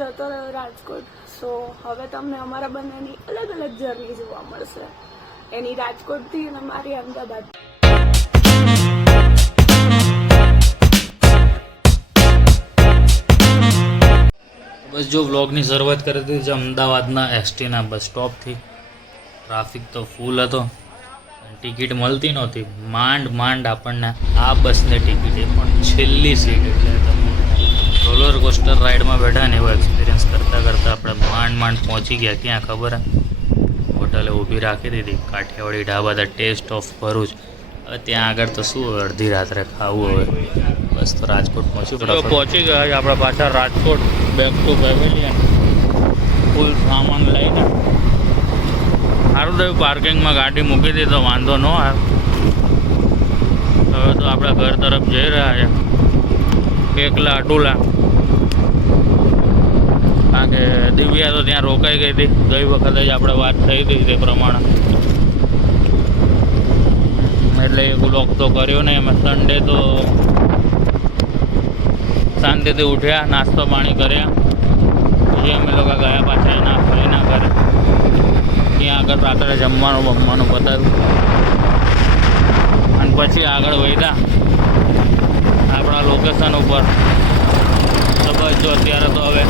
જતો રહ્યો રાજકોટ. સો હવે તમને અમારા બંનેની અલગ અલગ જર્ની જોવા મળશે, એની રાજકોટથી અને મારી અમદાવાદ. બસ જો વ્લોગની શરૂઆત કરી હતી છે અમદાવાદના એસટીના બસ સ્ટોપથી. ટ્રાફિક તો ફૂલ હતો, ટિકિટ મળતી નહોતી. માંડ આપણને આ બસની ટિકિટ એ પણ છેલ્લી સીટ, એટલે તમે રોલર કોસ્ટર રાઈડમાં બેઠા ને એવો એક્સપિરિયન્સ કરતાં આપણે માંડ પહોંચી ગયા. ક્યાં ખબર હોટલે ઊભી રાખી દીધી, Kathiyawadi dhaba the taste of Bharuch. હવે ત્યાં આગળ તો શું અડધી રાત્રે ખાવું હવે. બસ તો રાજકોટ પહોંચી ગયા આપણે પાછા રાજકોટ, બેક ટુ પેવેલિયન. ફૂલ સામાન લઈને સારું થયું પાર્કિંગમાં ગાડી મૂકી દીધી તો વાંધો ન આવ્યો. હવે તો આપણે ઘર તરફ જઈ રહ્યા છે, એકલા અટુલા. કારણ કે દિવ્યા તો ત્યાં રોકાઈ ગઈ હતી, ગઈ વખતે જ આપણે વાત થઈ હતી તે પ્રમાણે, એટલે એ બ્લોગ તો કર્યો નહીં. અમે સન્ડે તો શાંતિથી ઉઠ્યા, નાસ્તો પાણી કર્યા, પછી અમે લોકો ગયા પાછા એના ફરીના ઘરે. ત્યાં આગળ રાત્રે જમવાનું બતાવ્યું અને પછી આગળ વધ્યા આપણા લોકેશન ઉપર. તો બસ જો અત્યારે તો હવે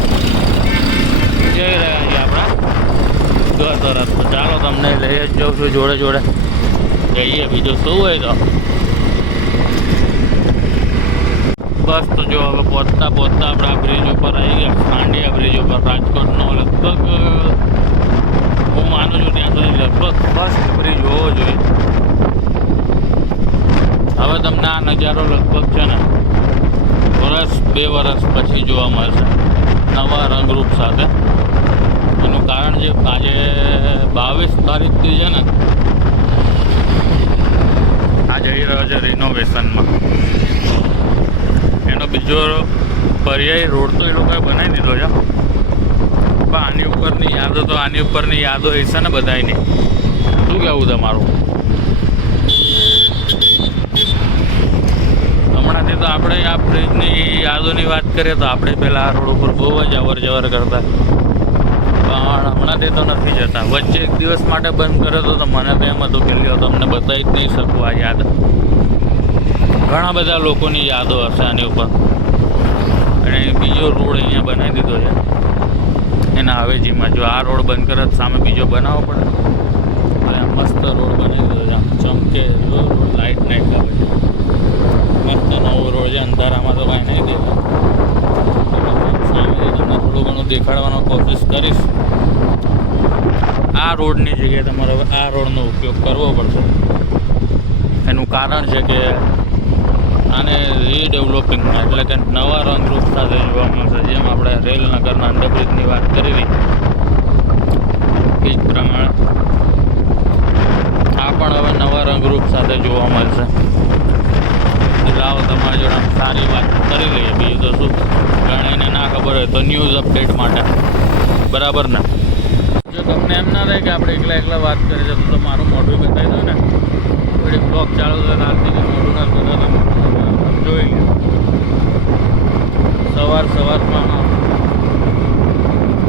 જઈ રહ્યા છીએ આપણા ઘર તરફ. તો ચાલો તમને લઈ જ જાઉં છું જોડે જઈએ, બીજું શું હોય તો. બસ તો જો હવે પહોંચતા આપણા બ્રિજ ઉપર આવી ગયા, ખાંડિયા બ્રિજ ઉપર. રાજકોટનો લગભગ હું માનું છું ત્યાં સુધી લગભગ ફર્સ્ટ બ્રિજ હોવો જોઈએ. હવે તમને આ નજારો લગભગ છે ને 2 વર્ષ પછી જોવા મળશે, નવા રંગરૂપ સાથે. એનું કારણ જે આજે 22 તારીખથી છે ને, આ જઈ રહ્યો છે રિનોવેશનમાં. એનો બીજો પર્યાય રોડ તો એ લોકોએ બનાવી દીધો છે, પણ આની ઉપરની યાદો હશે ને બધાની. શું કહેવું તમારું? હમણાંથી તો આપણે આ બ્રિજની યાદોની વાત કરીએ તો આપણે પહેલાં આ રોડ ઉપર બહુ જ અવર જવર કરતા, પણ હમણાંથી તો નથી જતા. વચ્ચે એક દિવસ માટે બંધ કર્યો હતો તો મને તો એમ હતું કે લ્યો તમને બતાવી જ નહીં શકું આ યાદ. ઘણા બધા લોકોની યાદો હશે આની ઉપર. અને બીજો રોડ અહીંયા બનાવી દીધો છે એના હવેજીમાં. જો આ રોડ બંધ કરે તો સામે બીજો બનાવવો પડે. હવે આ મસ્ત રોડ બનાવી દીધો છે, આમ ચમકે રોડ, લાઇટ નાખ્યા પછી મસ્ત નવો રોડ છે. અંધારામાં તો કાંઈ નહીં દેખાય. સામેથી તમને થોડું ઘણું દેખાડવાનો કોશિશ કરીશ. આ રોડની જગ્યાએ તમારે હવે આ રોડનો ઉપયોગ કરવો પડશે. એનું કારણ છે કે આને રીડેવલપિંગ, એટલે કે નવા રંગરૂપ સાથે જોવા મળશે. જેમ આપણે રેલનગરના અંડરબ્રિજની વાત કરી હતી એ જ પ્રમાણે આ પણ હવે નવા રંગરૂપ સાથે જોવા મળશે. લાવો તમારી જોડે સારી વાત કરી લઈએ, બીજું તો શું. ઘણાને ના ખબર હોય તો ન્યૂઝ અપડેટ માટે, બરાબર ને? જો તમને એમ ના થાય કે આપણે એકલા વાત કરીએ છીએ તો મારું મોઢું બતાવી દો ને, થોડી બ્લોગ ચાલુ થાય રાતથી કે મોઢું ના બતાવતા જોઈ લે. સવારમાં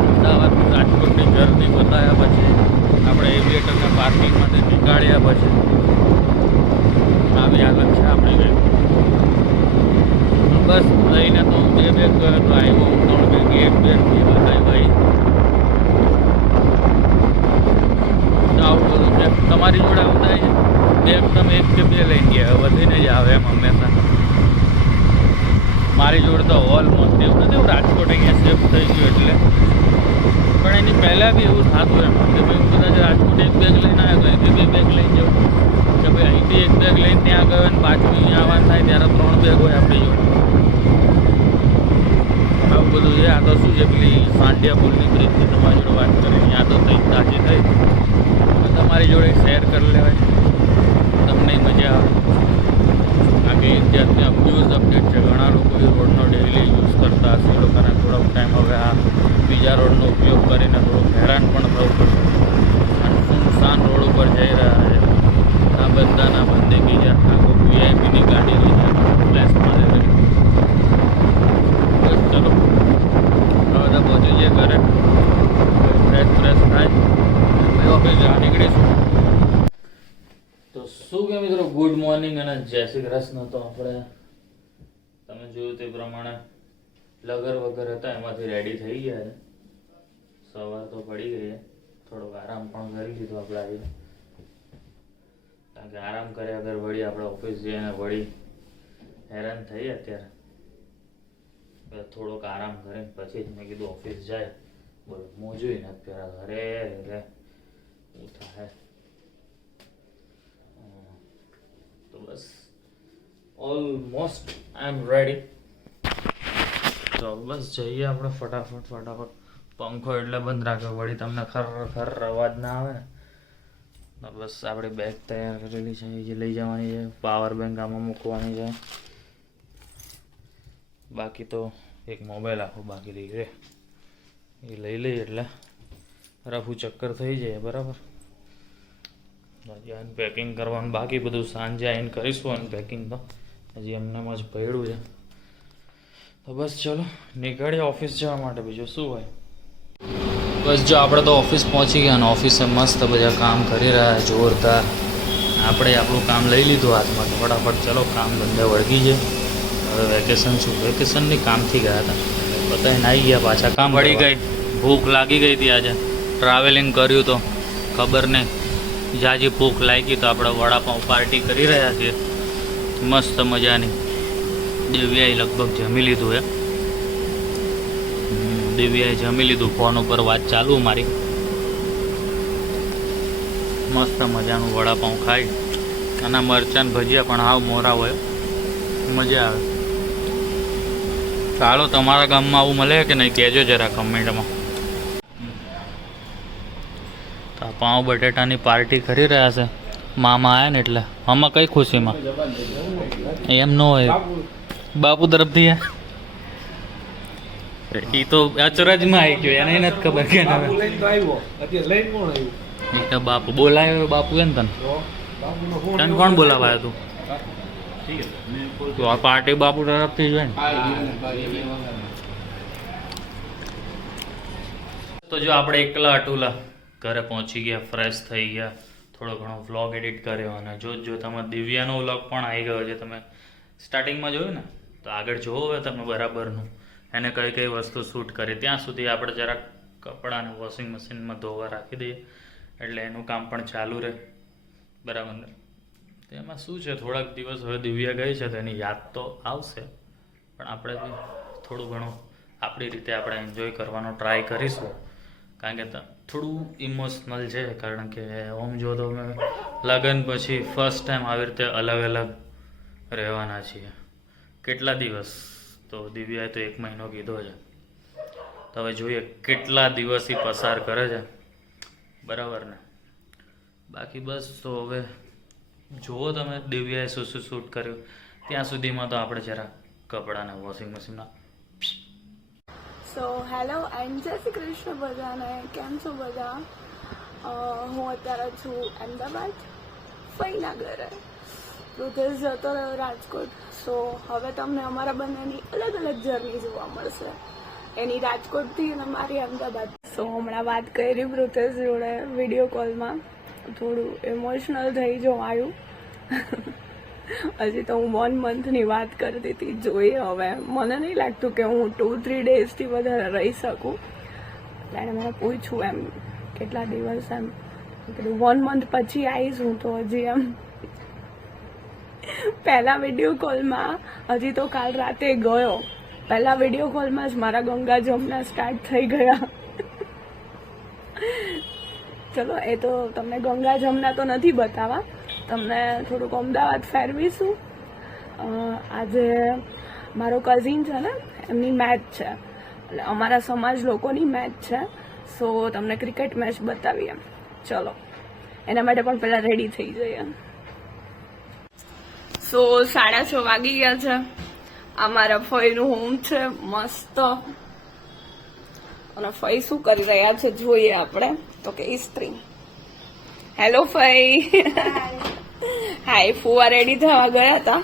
અમદાવાદ રાજકોટની જર્ની બતાવ્યા પછી આપણે એવિએટરને પાર્કિંગમાંથી નીકાળ્યા પછી આવી હાલત છે આપણી ગઈ. બસ લઈને તો હું 2 બેગ ગયો તો આવ્યો હું 3 બેગ, 1 બેગ એ બતાવી ભાઈ. આવું બધું છે તમારી જોડે આવું થાય છે. બેગ તમે 1 કે 2 લઈને ગયા, વધીને જ આવે એમ હંમેશા. મારી જોડે તો ઓલમોસ્ટ એવું નથી, રાજકોટ અહીંયા સેફ થઈ ગયું એટલે. પણ એની પહેલાં બી એવું થતું એમ કે ભાઈ કદાચ રાજકોટ 1 બેગ લઈને આવ્યો તો અહીંથી 2 બેગ લઈને જાઉં, કે ભાઈ અહીંથી 1 બેગ લઈને ત્યાં ગયો અને પાછું અહીંયા આવવાનું થાય ત્યારે 3 બેગ હોય આપણી જોડે. આવું બધું છે. આ તો શું છે, પેલી સાંડિયા પુલની બ્રિજની તમારી જોડે વાત કરીને યાદો થઈ તાજી થઈ, તમારી જોડે શેર કરી લેવાય, તમને મજા આવે. બાકી અત્યારથી ન્યૂઝ અપડેટ છે. ઘણા લોકો એ રોડનો ડેઇલી યુઝ કરતા હશે. એ લોકોને થોડોક ટાઈમ હવે આ બીજા રોડનો ઉપયોગ કરીને થોડુંક હેરાન પણ થવું પડશે. અને સુનસાન રોડ ઉપર જઈ રહ્યા છે. આ બધાના બંદગી છે. આખો વીઆઈપીની ગાડી લઈ જાય ફ્લેશ મારે. બસ ચલો હવે તો પહોંચી ગુડ મોર્નિંગ અને જય શ્રી કૃષ્ણ. તો આપણે તમે જોયું તે પ્રમાણે લગર વગર હતા એમાંથી રેડી થઈ ગયા છે. સવાર તો પડી ગઈ છે, થોડોક આરામ પણ કરી લીધો આપણે આવીને, કારણ કે આરામ કર્યા વગર વળી આપણે ઓફિસ જઈએ ને વળી હેરાન થઈ અત્યારે. થોડોક આરામ કરીને પછી જ મેં કીધું ઓફિસ જાય. બોલો મોજું ને અત્યારે અરે રે શું થાય. તો બસ ઓલમોસ્ટ આઈ એમ રેડી. તો બસ જઈએ આપણે ફટાફટ. પંખો એટલે બંધ રાખ્યો વળી તમને ખર અવાજ ના આવે ને. તો બસ આપણી બેગ તૈયાર કરેલી છે, એ લઈ જવાની છે. પાવર બેંક આમાં મૂકવાની છે. બાકી તો એક મોબાઈલ આખો બાકી રહી ગયો, એ લઈ લઈએ એટલે રફુ ચક્કર થઈ જાય. બરાબર. હજી અનપેકિંગ કરવાનું બાકી, બધું સાંજે આવીને કરીશું અનપેકિંગ. તો હજી એમનેમ જ પડ્યું છે. તો બસ ચલો નીકળીએ ઓફિસ જવા માટે. બીજું શું હોય. બસ જો આપણે તો ઓફિસ પહોંચી ગયા અને ઓફિસે મસ્ત બધા કામ કરી રહ્યા જોરદાર. આપણે આપણું કામ લઈ લીધું હાથમાં, તો ફટાફટ ચલો કામ ધંધે વળગી છે. હવે વેકેશનની કામથી ગયા હતા, બધાને આવી ગયા પાછા કામ વળી ગઈ. ભૂખ લાગી ગઈ હતી, આજે ટ્રાવેલિંગ કર્યું તો ખબર નહીં જાજી ભૂખ લાગી. તો આપણે વડાપાઉં પાર્ટી કરી રહ્યા છીએ મસ્ત મજાની. દિવ્યાએ લગભગ જમી લીધું હે. દિવ્યાએ જમી લીધું, ફોન ઉપર વાત ચાલુ મારી. મસ્ત મજાનું વડાપાઉં ખાઈ અને મરચાં ભજીયા પણ હાવ મોરા હોય, મજા આવે. ચાલો તમારા ગામમાં આવું મળે કે નહીં કહેજો જરા કમેન્ટમાં. તો પાઉં બટેટાની પાર્ટી કરી રહ્યા છે મામા આવ્યા ને એટલે. આમાં કઈ ખુશીમાં એમ ન હોય, બાપુ તરફથી એ તો અચરજમાં આવી ગયો, એને નથી ખબર કે એ તો બાપુ બોલાયો. બાપુ એને તને કોણ બોલાવાયો તું? તો આ પાર્ટી બાપુ તરફથી જ હોય ને. તો જો આપણે એકલા અટુલા ઘરે પહોંચી ગયા, ફ્રેશ થઈ ગયા, થોડો ઘણો વ્લોગ એડિટ કર્યો અને જો તમે દિવ્યાનો વ્લોગ પણ આવી ગયો છે. તમે સ્ટાર્ટિંગમાં જોયું ને, તો આગળ જોવો હવે તમે બરાબરનું એને કઈ કઈ વસ્તુ શૂટ કરી. ત્યાં સુધી આપણે જરાક કપડાને વોશિંગ મશીનમાં ધોવા રાખી દઈએ, એટલે એનું કામ પણ ચાલુ રહે. બરાબર ને. તો એમાં શું છે, થોડાક દિવસ હવે દિવ્યા ગઈ છે તો એની યાદ તો આવશે, પણ આપણે થોડું ઘણું આપણી રીતે આપણે એન્જોય કરવાનો ટ્રાય કરીશું. કારણ કે થોડું ઇમોશનલ છે, કારણ કે ઓમ જો તો અમે લગ્ન પછી ફર્સ્ટ ટાઈમ આવી રીતે અલગ અલગ રહેવાના છીએ. કેટલા દિવસ? તો દિવ્યાએ તો 1 મહિનો કીધો છે. તો હવે જોઈએ કેટલા દિવસથી પસાર કરે છે. બરાબર ને. બાકી બસ તો હવે જુઓ તમે દિવ્યાએ શું શૂટ કર્યું. ત્યાં સુધીમાં તો આપણે જરા કપડાને વોશિંગ મશીનમાં. સો હેલો એન્ડ જય શ્રી કૃષ્ણ બધાને. કેમ છો બધા? હું અત્યારે છું અમદાવાદ ફઈના ઘરે. ઋતેશ જતો રહ્યો રાજકોટ. સો હવે તમને અમારા બંનેની અલગ અલગ જર્ની જોવા મળશે, એની રાજકોટથી અને મારી અમદાવાદ. સો હમણાં વાત કરી ઋતેશ જોડે વિડીયો કોલમાં, થોડું ઇમોશનલ થઈ જવાયું. હજી તો હું 1 મંથની વાત કરતી હતી. જોઈએ હવે, મને નહીં લાગતું કે હું 2-3 ડેઝથી વધારે રહી શકું. એટલે એને મને પૂછ્યું એમ કેટલા દિવસ, એમ કીધું 1 મંથ પછી આવીશ હું. તો હજી એમ પહેલા વિડીયો કોલમાં, હજી તો કાલ રાતે ગયો, પહેલા વિડીયો કોલમાં જ મારા ગંગા જમના સ્ટાર્ટ થઈ ગયા. ચલો એ તો તમને ગંગા જમના તો નથી બતાવવા, તમને થોડુંક અમદાવાદ ફેરવીશું. આજે મારો કઝિન છે ને, એમની મેચ છે, એટલે અમારા સમાજ લોકોની મેચ છે. સો તમને ક્રિકેટ મેચ બતાવીએ. ચલો એના માટે પણ પહેલાં રેડી થઈ જઈએ. સો 6:30 વાગી ગયા છે. આ મારા ફઈનું હોમ છે મસ્ત. અને ફઈ શું કરી રહ્યા છે જોઈએ આપણે. તો કે ઇસ્ત્રી. હેલો ફઈ. હાય. ફુવા રેડી થવા ગયા હતા,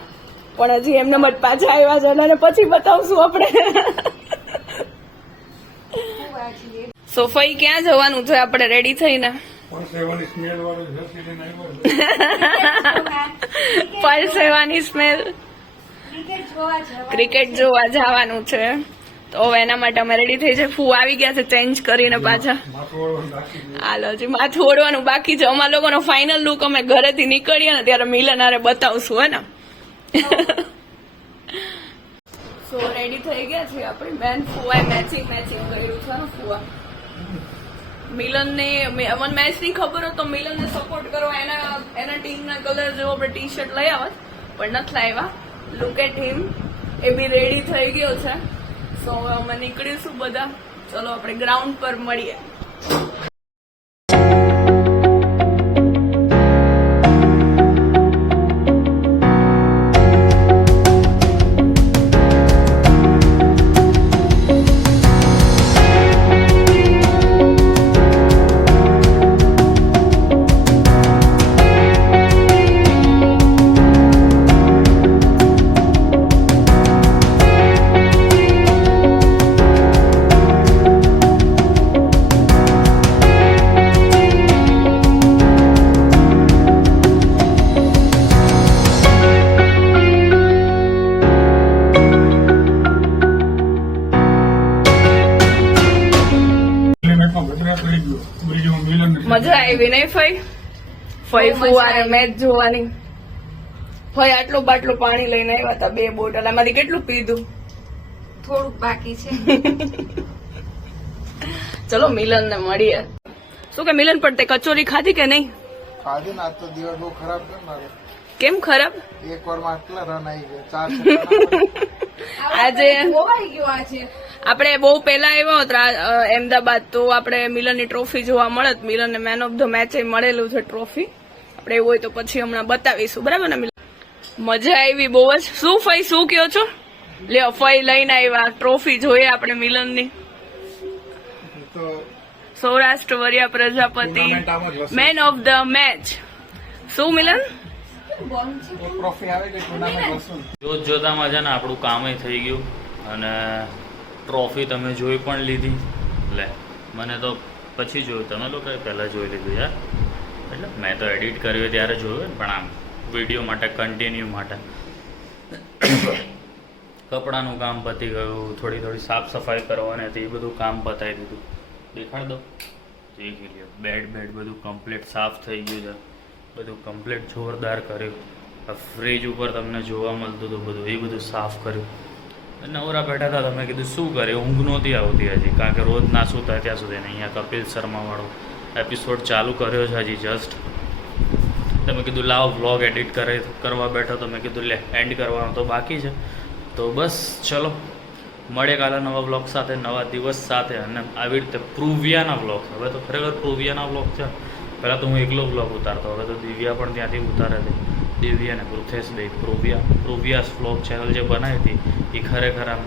પણ હજી એમને મત પાછા આવ્યા છે અને પછી બતાવશું આપણે. સો ફઈ ક્યાં જવાનું છે આપણે રેડી થઈને? પરસેવાની સ્મેલ. ક્રિકેટ જોવા જવાનું છે તો હવે એના માટે અમે રેડી થઈ જાય. ફૂ આવી ગયા છે ચેન્જ કરીને પાછા. હાલો હજી માથું ઓળવાનું બાકી છે. અમારા લોકોનો ફાઇનલ લુક અમે ઘરેથી નીકળીએ ને ત્યારે મિલન હારે બતાવશું હે ને. સો રેડી થઈ ગયા છે આપણી બેન. ફુવાએ મેચિંગ કર્યું છે ને ફુવા. મિલન ને મને મેચ ની ખબર હતો, મિલન ને સપોર્ટ કરવા એના ટીમ ના કલર જેવો આપણે ટી શર્ટ લઈ આવત પણ નથી લાવ્યા. લુક એટ હિમ, એ બી રેડી થઈ ગયો છે. સો અમે નીકળીશું બધા. ચલો આપણે ગ્રાઉન્ડ પર મળીએ. મજા આવી નહીં ફઈ? ફઈ ફુવારે મેચ જોવાની. ફઈ આટલું બાટલું પાણી લઈને આવ્યા હતા, 2 બોટલ. આમાંથી કેટલું પીધું? થોડુંક બાકી છે. ચલો મિલન ને મળીએ. શું કે મિલન, પણ તે કચોરી ખાધી કે નહીં? ખાધી ને. આજ તો દિવસ બહુ ખરાબ છે મારે. કેમ ખરાબ? એક વાર માં આટલા રન આવી ગયા, 4 આજે ખોવાઈ ગયો આજે. આપણે બહુ પેલા આવ્યો હતો અહેમદાબાદ તો આપણે મિલનની ટ્રોફી જોવા મળત. મિલનને મેન ઓફ ધ મેચ મળેલું છે ટ્રોફી. આપણે એવું હોય તો પછી હમણાં બતાવીશું, બરાબર ને મિલન? મજા આવી બહુ જ. શું ફઈ શું કયો છો? લ્યો ફઈ લઈને આવ્યા ટ્રોફી. જોઈએ આપણે મિલનની. તો Saurashtra Variya Prajapati man of the match. શું મિલન? એક ટ્રોફી આવે કે ટુર્નામેન્ટ વસૂલ. જોતામાં છે ને આપણું કામે થઈ ગયું અને ટ્રોફી તમે જોઈ પણ લીધી. લે મને તો પછી જોયું, તમે લોકોએ પહેલાં જોઈ લીધું યાર. એટલે મેં તો એડિટ કર્યું ત્યારે જોયું પણ આમ વિડીયો માટે કન્ટિન્યુ માટે. કપડાનું કામ પતી ગયું, થોડી સાફ સફાઈ કરવાની હતી, એ બધું કામ પતાવી દીધું. દેખાડ દો, દેખી લ્યો. બેડ બધું કમ્પ્લીટ સાફ થઈ ગયું છે, બધું કમ્પ્લીટ જોરદાર કર્યું. ફ્રીજ ઉપર તમને જોવા મળતું હતું બધું, એ બધું સાફ કર્યું. નવરા બેઠા હતા, તમે કીધું શું કરે, ઊંઘ નહોતી આવતી હજી, કારણ કે રોજ ના સૂતા ત્યાં સુધી ને અહીંયા કપિલ શર્માવાળો એપિસોડ ચાલુ કર્યો છે હજી જસ્ટ. તમે કીધું લાવ વ્લોગ એડિટ કરવા બેઠો, તો મેં કીધું લે એન્ડ કરવાનો તો બાકી છે. તો બસ ચલો મળે કાલે નવા વ્લોગ સાથે, નવા દિવસ સાથે, અને આવી રીતે પ્રુવિયાના વ્લોગ. હવે તો ખરેખર પ્રુવિયાના વ્લોગ છે. પહેલાં તો હું એકલો વ્લોગ ઉતારતો, હવે તો દિવ્યા પણ ત્યાંથી ઉતારે છે. દિવ્યા અને પૃથેશ બે પ્રુવિયાસ વ્લોગ ચેનલ જે બનાવી હતી એ ખરેખર આમ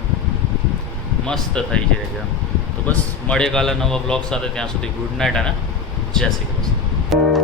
મસ્ત થઈ જાય છે. તો બસ મળીએ કાલે નવા વ્લોગ સાથે. ત્યાં સુધી ગુડ નાઇટ અને જય શ્રી કૃષ્ણ.